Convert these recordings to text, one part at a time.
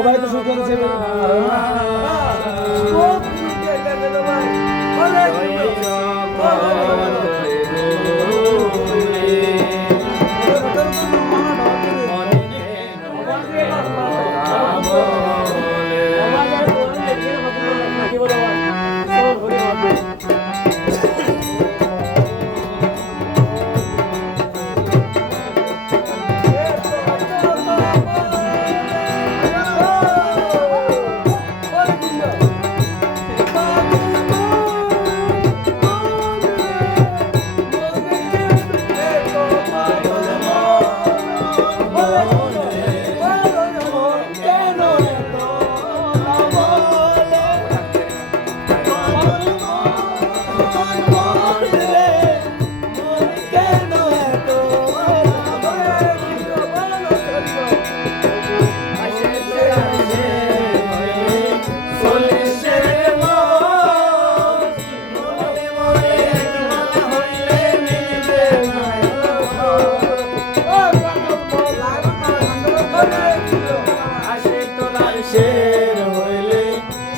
সবাই তো শুরু করেছে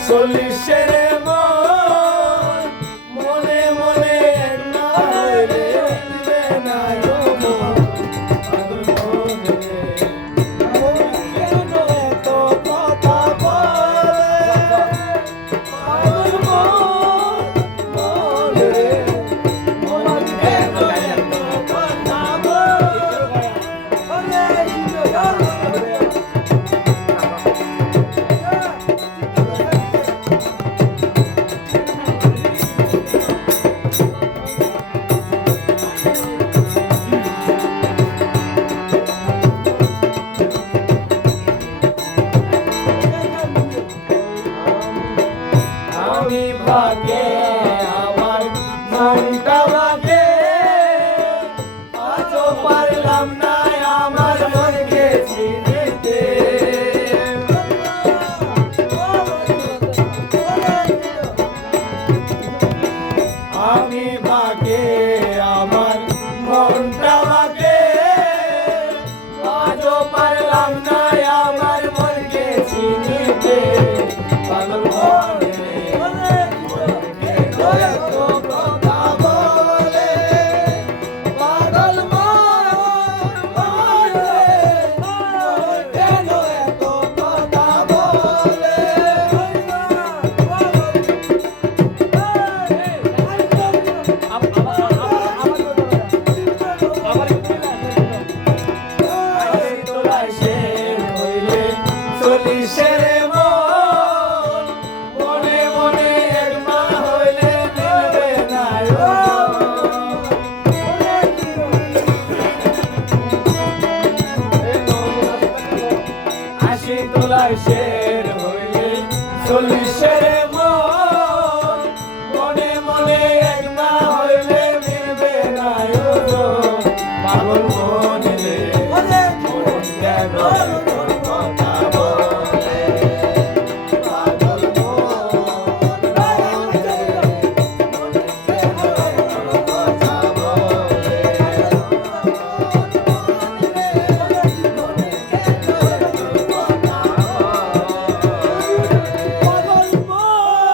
চল্লিশের মন মনে মনে না হইলে না কেন এত কথা বলে কেন এত কথা আমি ভাগে আমার মনটা ভাগে আজও পারলাম না আমার মনকে চিনতে আমি ভাগে আমার মনটা ভাগে আজও পারলাম না আমার মনকে চিনতে পাগল চল্লিশের মন মনে মনে একমা হইলে মিলবে না আশি তোলায়